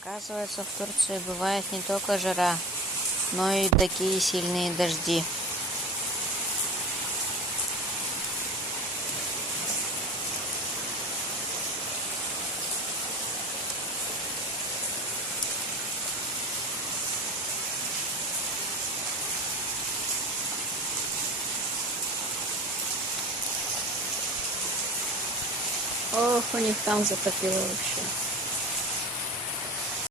Оказывается, в Турции бывает не только жара, но и такие сильные дожди. Ох, у них там затопило вообще.